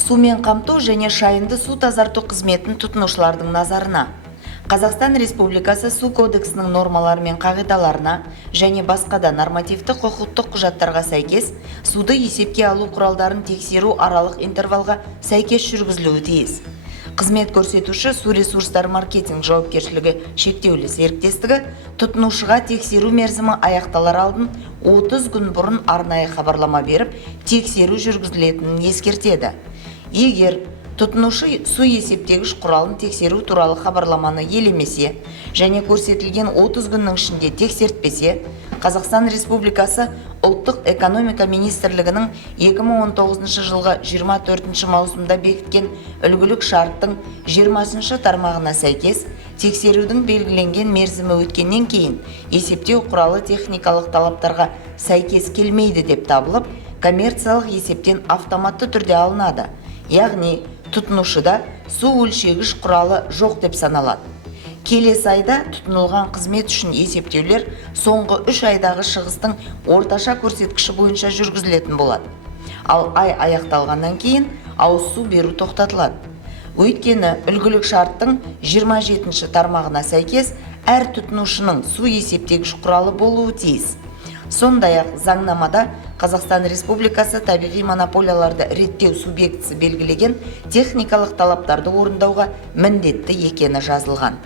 Сумен қамту және шайынды су тазарту қызметін тұтынушылардың назарына. Қазақстан Республикасы Су кодексінің нормалары мен қағидаларына және басқа да нормативті құқықтық құжаттарға сәйкес суды есепке алу құралдарын тексеру аралық интервалға сәйкес жүргізілуі тиіс. Қызмет көрсетуші Су ресурстары маркетинг жауапкершілігі шектеулі серіктестігі тұтынушыға тексеру мерзімі аяқталар алдын 30 күн бұрын арнайы хабарлама беріп, тексеру жүргізілетінін ескертеді. Егер тұтынушы су есептегіш құралын тексеру туралы хабарламаны елемесе және көрсетілген 30 күннің ішінде тексертпесе, Қазақстан Республикасы Ұлттық экономика министрлігінің 2019 жылғы 24 маусымда бекіткен үлгілік шарттың 20 тармағына сәйкес тексерудің белгіленген мерзімі өткеннен кейін есептеу құралы техникалық талаптарға сәйкес келмейді деп табылып, коммерциялық есептен автоматты түрде алынады. Яғни, тұтынушыда су өлшегіш құралы жоқ деп саналады. Келесі айда тұтынылған қызмет үшін есептеулер соңғы 3 айдағы шығыстың орташа көрсеткіші бойынша жүргізілетін болады. Ал ай аяқталғаннан кейін ауыз су беру тоқтатылады. Өйткені үлгілік шарттың 27 тармағына сәйкес әр тұтынушының су есептегіш құралы болуы тиіс. Сондай-ақ заңнамада Қазақстан Республикасы табиғи монополияларды реттеу субъектісі белгілеген техникалық талаптарды орындауға міндетті екені жазылған.